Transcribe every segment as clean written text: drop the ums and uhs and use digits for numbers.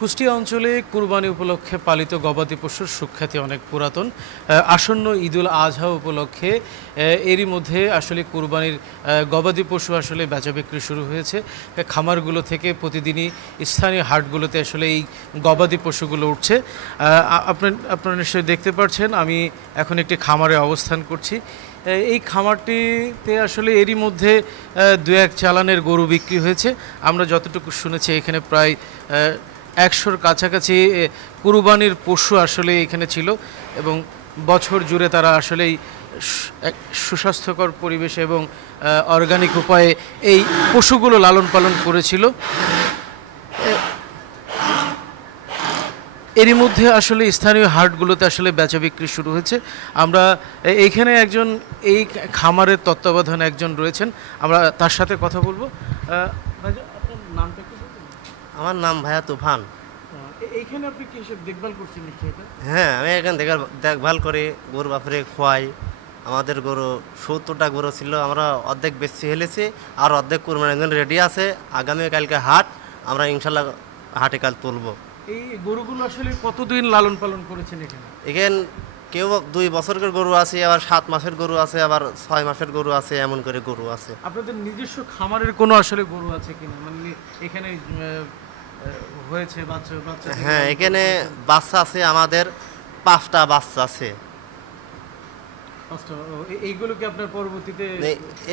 কুষ্টিয়া অঞ্চলে কুরবানি উপলক্ষে পালিত গবাদি পশুর সুখ্যাতি অনেক পুরাতন। আসন্ন ঈদুল আজহা উপলক্ষে এরই মধ্যে আসলে কুরবানির গবাদি পশু আসলে বেচা বিক্রি শুরু হয়েছে। খামারগুলো থেকে প্রতিদিনই স্থানীয় হাটগুলোতে আসলে এই গবাদি পশুগুলো উঠছে। আপনারা নিশ্চয়ই দেখতে পাচ্ছেন, আমি এখন একটি খামারে অবস্থান করছি। এই খামারটিতে আসলে এরই মধ্যে দু এক চালানের গরু বিক্রি হয়েছে। আমরা যতটুকু শুনেছি এখানে প্রায় 100-র কাছাকাছি কুরবানির পশু আসলে এখানে ছিল এবং বছর জুড়ে তারা আসলেই এক সুস্বাস্থ্যকর পরিবেশে এবং অর্গানিক উপায়ে এই পশুগুলো লালন পালন করেছিল। এরই মধ্যে আসলে স্থানীয় হাটগুলোতে আসলে বেচা বিক্রি শুরু হয়েছে। আমরা এইখানে একজন এই খামারের তত্ত্বাবধানে একজন রয়েছেন, আমরা তার সাথে কথা বলবো। ভাইয়া, আপনার নামটা একটু বলবেন? আমার নাম ভাইয়া তুফান। এইখানে আপনি কি হিসেবে দেখভাল করছেন নিশ্চয়ই? হ্যাঁ, আমি এখানে দেখভাল করি, গরু বাছুরে খোয়াই। আমাদের গরু 70টা গরু ছিল, আমরা অর্ধেক বেশি ফেলেছি আর অর্ধেক কুরবানির জন্য রেডি আছে। আগামীকালকে হাট, আমরা ইনশাল্লাহ হাটে কাল তুলবো। এই গরুগুলো আসলে কতদিন লালন পালন করেছেন এখানে? এখানে কেউ 2 বছরের গরু আছে, আবার 7 মাসের গরু আছে, আবার 6 মাসের গরু আছে, এমন করে গরু আছে। আপনাদের নিজস্ব খামারের কোনো আসলে গরু আছে কিনা, মানে এখানে হয়েছে বাচ্চা বাচ্চা? হ্যাঁ, এখানে বাচ্চা আছে, আমাদের 5টা বাচ্চা আছে। এইগুলো কি আপনার পরবর্তীতে?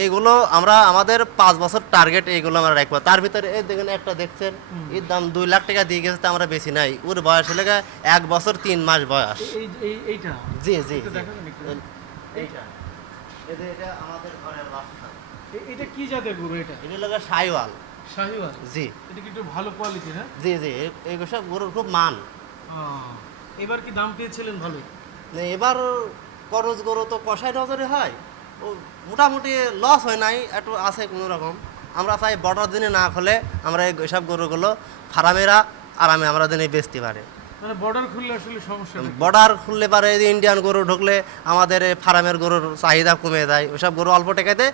এইগুলো আমরা আমাদের 5 বছর টার্গেট, এইগুলো আমরা রাখবো। তার ভিতরে এই দেখেন একটা দেখছেন, এর দাম 2 লাখ টাকা দিয়ে গেছে, তা আমরা বেশি নাই। ওর বয়স হলে 1 বছর 3 মাস বয়স। এইটা? জি জি, দেখাবেন একটু? এইটা এটা আমাদের ঘরের বাচ্চা। এটা কি জাতের গরু? এটা লাগে শাহিওয়াল। শাহিওয়াল? জি। এটা কি একটু ভালো কোয়ালিটি? হ্যাঁ জি জি, এইগুলো সব গরুর খুব মান। এবার কি দাম পেয়েছিলেন ভালোই? এবার করজ গরু তো কষাই নজরে হয়, ও মোটামুটি লস হয় নাই, একটু আছে কোনো রকম। আমরা চাই বর্ডার দিনে না খোলে, আমরা এইসব গরুগুলো ফার্মেরা আরামে আমরা দিনে বেচতে পারে। মানে বর্ডার খুললে আসলে সমস্যা? বর্ডার খুললে পারে ইন্ডিয়ান গরু ঢুকলে আমাদের ফার্মের গরুর চাহিদা কমে যায়, ওইসব গরু অল্প টাকাতে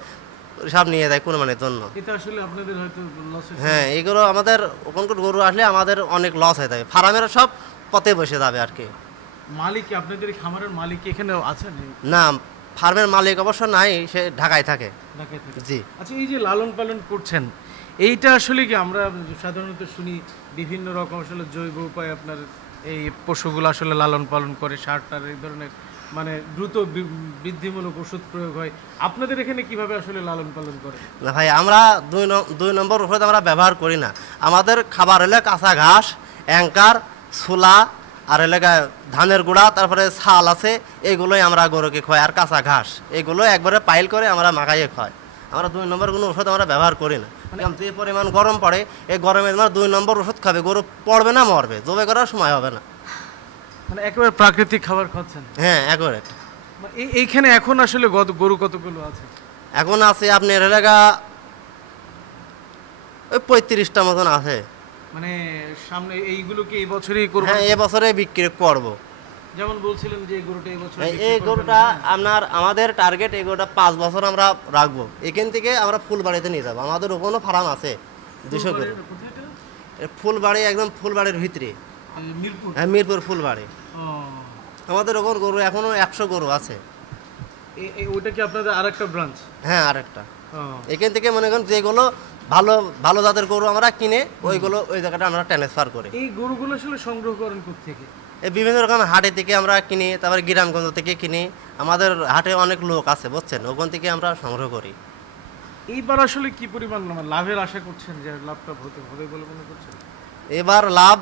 সব নিয়ে যায় কোরবানির জন্য। এটা আসলে আপনাদের হয়তো লস? হ্যাঁ, এইগুলো আমাদের ওখানকার গরু আসলে আমাদের অনেক লস হয়ে যাবে, ফার্মের সব পথে বসে যাবে আর কি। মালিক, আপনাদের খামারের মালিক এখানে আছেন? না, ফার্মের মালিক অবশ্য নাই, সে ঢাকায় থাকে। ঢাকায় থাকে? জি। আচ্ছা, এই যে লালন পালন করছেন, এইটা আসলে কি আমরা সাধারণত শুনি বিভিন্ন রকম আসলে জৈব উপায়ে আপনার এই পশুগুলো আসলে লালন পালন করে, সার টার এই ধরনের মানে দ্রুত বৃদ্ধিমূলক ওষুধ প্রয়োগ হয়। আপনাদের এখানে কিভাবে আসলে লালন পালন করে? না ভাই, আমরা 2 নম্বর ওষুধ আমরা ব্যবহার করি না। আমাদের খাবার হলে কাঁচা ঘাস, অ্যাঙ্কার, ছোলা আর এলাকায় ধানের গুঁড়া, তারপরে ছাল আছে, এইগুলোই আমরা গরুকে খাই। আর কাঁচা ঘাস এইগুলো একবারে পাইল করে আমরা মাখাইয়ে খাই। আমরা 2 নম্বর কোনো ওষুধ আমরা ব্যবহার করি না। যে পরিমাণ গরম পড়ে, এই গরমে তোমার 2 নম্বর ওষুধ খাবে, গরু পড়বে না, মরবে, জবে করার সময় হবে না। মানে একেবারে প্রাকৃতিক খাবার খাচ্ছেন? হ্যাঁ, একবারে। এইখানে এখন আসলে গরু কতগুলো আছে? এখন আছে আপনার এলাকা ওই 35টা মতন আছে। মানে সামনে এইগুলো কি এই বছরই করব? হ্যাঁ, এবছরে বিক্রি করব। যেমন বলছিলেন যে এই গরুটা এই বছর এই গরুটা আমাদের টার্গেট, এই গরুটা 5 বছর আমরা রাখবো। এখান থেকে আমরা ফুলবাড়িতে নিয়ে যাবো। আমাদের ওখানেও ফার্ম আছে 200 গরু। ফুলবাড়ি, একদম ফুলবাড়ির ভিতরে। মিরপুর? হ্যাঁ, মিরপুর ফুলবাড়ি। আমাদের ওখানে গরু এখনো 100 গরু আছে। ওইটা কি আপনাদের আরেকটা ব্রাঞ্চ? হ্যাঁ, আরেকটা। এখান থেকে মনে করেন যেগুলো ভালো ভালো জাতের গরু আমরা কিনে, ওইগুলো ওই জায়গাটা আমরা ট্রান্সফার করি। এই গরুগুলো আসলে সংগ্রহ করেন কোত্থেকে? এই বিভিন্ন রকম হাটে থেকে আমরা কিনি, তারপরে গ্রামগঞ্জ থেকে কিনি। আমাদের হাটে অনেক লোক আছে বুঝছেন, ওখান থেকে আমরা সংগ্রহ করি। এইবার আসলে কি পরিমাণ লাভের আশা করছেন, যে লাভটা হতে হবে বলে মনে করছেন? এবার লাভ,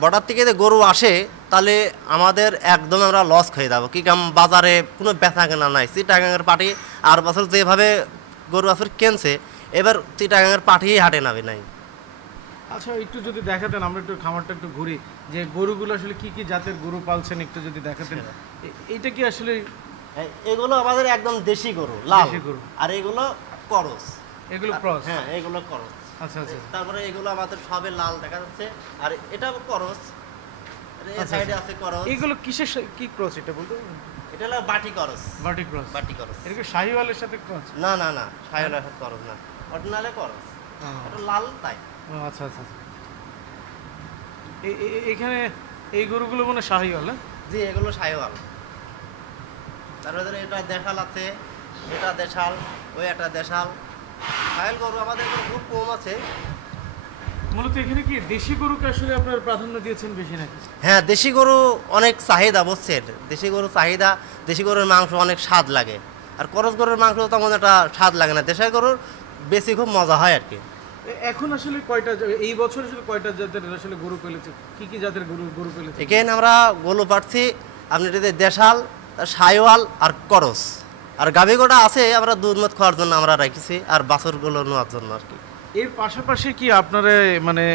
বর্ডার থেকে যে গরু আসে তাহলে আমাদের একদম আমরা লস খেয়ে যাবো। কি কাম, বাজারে কোনো বেচা কেনা নাই। চিটাগাঙের পাটি আর বছর যেভাবে গরু বাছুর কিনছে, এবার চিটাগাঙের পাঠিয়ে হাটে নাবে নাই। আচ্ছা, একটু যদি দেখাতেন, আমরা একটু খামারটা একটু ঘুরি, যে গরুগুলো আসলে কি কি জাতের গরু পালছেন একটু যদি দেখাতেন। এইটা কি আসলে? এগুলো আমাদের একদম দেশি গরু, লাল গরু। আর এগুলো করস। এগুলো ক্রস? হ্যাঁ, এগুলো করস। আচ্ছা আচ্ছা। তারপরে এগুলো আমাদের সবে লাল দেখা যাচ্ছে, আর এটা করস, এই সাইডে আছে করস। এগুলো কিসের কি ক্রস এটা বলতে? এটা হলো বাটি করস। বাটি ক্রস? বাটি করস। এটা কি শাহিওয়ালের সাথে ক্রস? না না না, শাহিওয়ালের সাথে করস না, অরিজিনালে করস। এটা লাল তাই। আচ্ছা আচ্ছা। এখানে এই গরুগুলো মনে শাহিওয়াল, হ্যাঁ? জি এগুলো সাইওয়াল। তারপরে ধরো এটা দেশাল আছে, এটা দেশাল, ওই একটা দেশাল। সাইল গরু আমাদের এখানে খুব কম আছে। মূলত এখানে কি দেশি গরুকে আসলে আপনার প্রাধান্য দিয়েছেন বেশি নাকি? হ্যাঁ দেশি গরু অনেক চাহিদা বুঝছেন, দেশি গরুর চাহিদা। দেশি গরুর মাংস অনেক স্বাদ লাগে, আর করস গরুর মাংস তেমন একটা স্বাদ লাগে না। দেশি গরুর বেশি খুব মজা হয় আর কি। এখন আসলে কয়টা এই বছর আসলে কয়টা জাতের আসলে গরু পেলেছে, কি কি জাতের গরু পেলেছে? এখানে আমরা গরু পাচ্ছি আপনি যদি দেশাল, সাইওয়াল আর করস, আর গাভী গোটা আছে আমরা দুধ মত খাওয়ার জন্য আমরা রেখেছি, আর বাছুরগুলো নেওয়ার জন্য আর কি। এর পাশাপাশি কি আপনারা মানে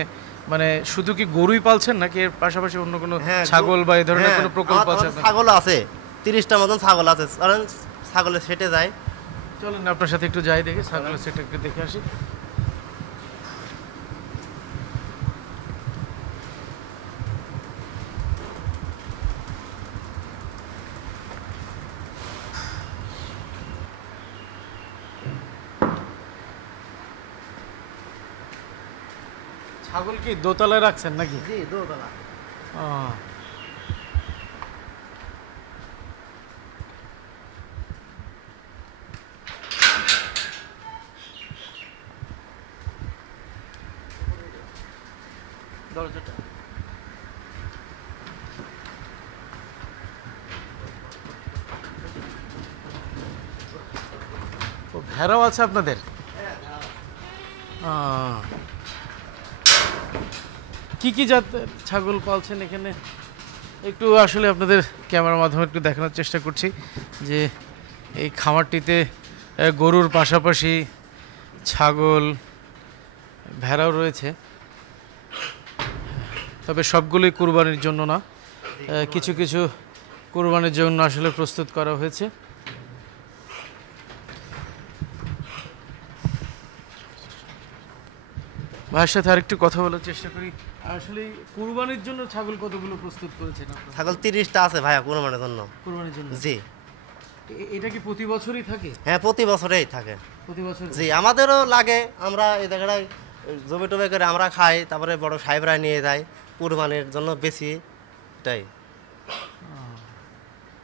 মানে শুধু কি গরুই পালছেন নাকি এর পাশাপাশি অন্য কোনো ছাগল বা এই ধরনের কোনো প্রকল্প আছে? ছাগল আছে, 30টা মতন ছাগল আছে। কারণ ছাগলের সেটে যায়। চলেন আপনার সাথে একটু যাই দেখি, ছাগলের সেটা একটু দেখে আসি। ছাগল কি দোতলায় রাখছেন নাকি? জি দোতলা। ও, দরজাটা ও, ভেড়াও আছে আপনাদের? কি কি জাতের ছাগল পালছেন এখানে? একটু আসলে আপনাদের ক্যামেরার মাধ্যমে একটু দেখানোর চেষ্টা করছি যে এই খামারটিতে গরুর পাশাপাশি ছাগল, ভেড়াও রয়েছে। তবে সবগুলোই কুরবানির জন্য না, কিছু কিছু কুরবানির জন্য আসলে প্রস্তুত করা হয়েছে। ভাইয়ের সাথে আরেকটু কথা বলার চেষ্টা করি। আসলে কুরবানির জন্য ছাগল কতগুলো প্রস্তুত করেছেন আপনারা? ছাগল 30টা আছে ভাইয়া কুরবানির জন্য। কুরবানির জন্য? জি এটা কি প্রতি বছরই থাকে? হ্যাঁ প্রতি বছরেই থাকে। প্রতি বছর? জি আমাদেরও লাগে, আমরা এই জায়গাটায় জমি টবে করে আমরা খাই, তারপরে বড় সাহেবরা নিয়ে যায় কুরবানির জন্য বেশি। এটাই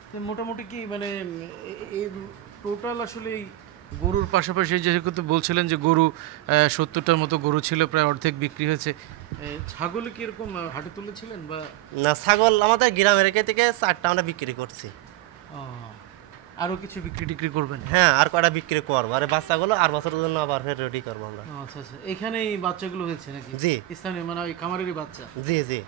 তো মোটামুটি কি মানে এই টোটাল আসলে এই গরুর পাশাপাশি যেহেতু বলছিলেন যে গরু 70টার মতো গরু ছিল, প্রায় অর্ধেক বিক্রি হয়েছে। ছাগল কি এরকম হাটে তুলেছিলেন বা? না ছাগল আমাদের গ্রামের এখান থেকে 4টা আমরা বিক্রি করছি। আরও কিছু বিক্রি টিক্রি করবেন? হ্যাঁ আর কয়টা বিক্রি করবো, আর বাচ্চাগুলো আর বছরের জন্য আবার ফের রেডি করবো আমরা। আচ্ছা আচ্ছা, এখানেই বাচ্চাগুলো হয়েছে নাকি? জি স্থানীয় মানে ওই খামারেরই বাচ্চা? জি জি।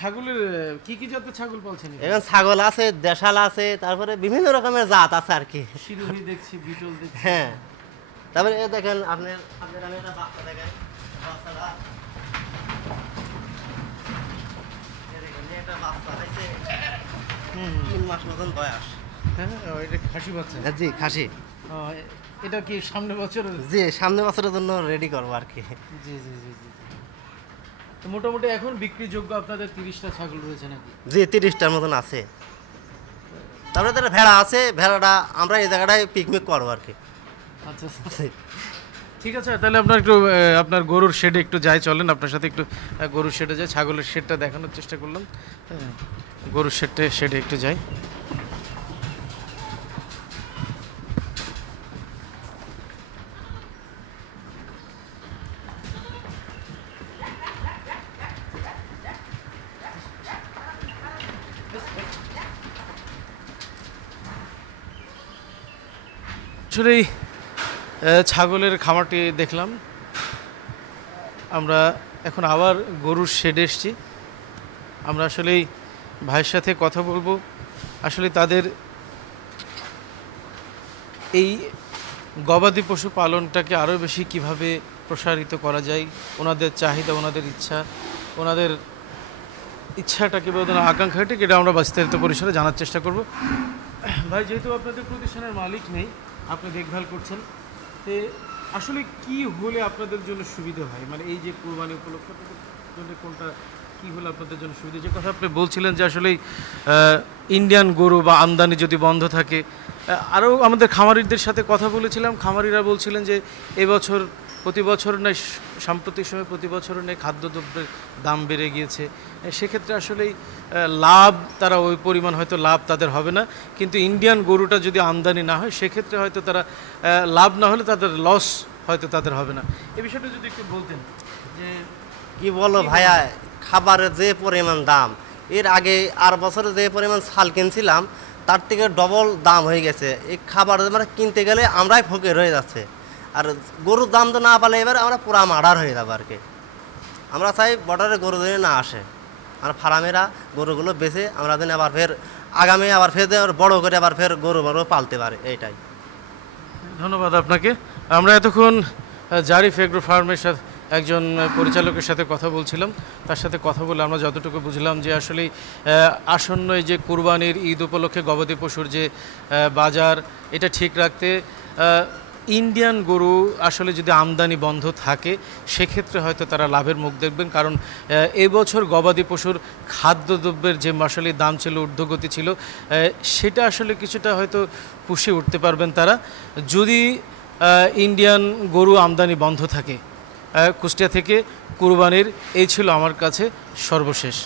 ছাগলের কি কি জাতের ছাগল পালছেন? এখন ছাগল আছে, দেশাল আছে, তারপরে বিভিন্ন রকমের জাত আছে আর কি। শিরোহী দেখছি, বিটল দেখছি। হ্যাঁ তারপরে এ দেখেন আপনার আপনার আমি একটা বাচ্চা দেখেন, বাচ্চাটা এই দেখেন, এটা বাচ্চা হয়েছে 3 মাস মতন বয়স। হ্যাঁ এটা খাসি বাচ্চা? জি খাসি। এটা কি সামনে বছর? জি সামনে বছরের জন্য রেডি করবো আর কি। জি জি জি জি। তো মোটামুটি এখন বিক্রিযোগ্য আপনাদের 30টা ছাগল রয়েছে নাকি? জি 30টার মতন আছে। তারপরে তার ভেড়া আছে, ভেড়াটা আমরা এই জায়গাটায় পিকনিক করবো আর কি। আচ্ছা ঠিক আছে, তাহলে আপনার একটু আপনার গরুর শেডে একটু যাই, চলেন আপনার সাথে একটু গরুর শেডে যাই। ছাগলের শেডটা দেখানোর চেষ্টা করলাম, গরুর শেডে একটু যাই। আসলে ছাগলের খামারটি দেখলাম, আমরা এখন আবার গরুর শেডে এসেছি। আমরা আসলে ভাইয়ের সাথে কথা বলবো, আসলে তাদের এই গবাদি পশু পালনটাকে আরও বেশি কিভাবে প্রসারিত করা যায়, ওনাদের চাহিদা, ওনাদের ইচ্ছাটাকে বা ওদের আকাঙ্ক্ষাটাকে এটা আমরা বিস্তারিত পরিসরে জানার চেষ্টা করব। ভাই যেহেতু আপনাদের প্রতিষ্ঠানের মালিক নেই, আপনি দেখভাল করছেন, তো আসলে কি হলে আপনাদের জন্য সুবিধা হয়, মানে এই যে কুরবানি উপলক্ষে আপনাদের জন্য কোনটা কি হলে আপনাদের জন্য সুবিধা? যে কথা আপনি বলছিলেন যে আসলে ইন্ডিয়ান গরু বা আমদানি যদি বন্ধ থাকে, আরও আমাদের খামারিদের সাথে কথা বলেছিলাম, খামারিরা বলছিলেন যে এবছর প্রতি বছর নয়, সাম্প্রতিক সময়ে প্রতি বছর নয় খাদ্যদ্রব্যের দাম বেড়ে গিয়েছে। সেক্ষেত্রে আসলেই লাভ তারা ওই পরিমাণ হয়তো লাভ তাদের হবে না, কিন্তু ইন্ডিয়ান গরুটা যদি আমদানি না হয় সেক্ষেত্রে হয়তো তারা লাভ না হলে তাদের লস হয়তো তাদের হবে না। এই বিষয়টা যদি একটু বলতেন যে কি বলো ভাইয়া, খাবারের যে পরিমাণ দাম, এর আগে আর বছরে যে পরিমাণ চাল কিনছিলাম তার থেকে ডবল দাম হয়ে গেছে। এই খাবার মানে কিনতে গেলে আমরাই ফকির হয়ে যাচ্ছে। আর গরুর দাম তো না পালে এবার আমরা পুরা মার্ডার হয়ে যাবো আর কি। আমরা চাই বর্ডারে গরু যেন না আসে, আমরা ফার্মেরা গরুগুলো বেচে আমরা যেন আবার ফের আগামী আবার ফের বড় করে আবার ফের গরু বড় পালতে পারে, এইটাই। ধন্যবাদ আপনাকে। আমরা এতক্ষণ জারিফ এগ্রো ফার্মের সাথে একজন পরিচালকের সাথে কথা বলছিলাম। তার সাথে কথা বলে আমরা যতটুকু বুঝলাম যে আসলে আসন্ন এই যে কুরবানির ঈদ উপলক্ষে গবাদি পশুর যে বাজার, এটা ঠিক রাখতে ইন্ডিয়ান গরু আসলে যদি আমদানি বন্ধ থাকে সেক্ষেত্রে হয়তো তারা লাভের মুখ দেখবেন। কারণ এবছর গবাদি পশুর খাদ্যদ্রব্যের যে মশালির দাম ছিল, ঊর্ধ্বগতি ছিল, সেটা আসলে কিছুটা হয়তো পুষিয়ে উঠতে পারবেন তারা যদি ইন্ডিয়ান গরু আমদানি বন্ধ থাকে। কুষ্টিয়া থেকে কুরবানির এই ছিল আমার কাছে সর্বশেষ।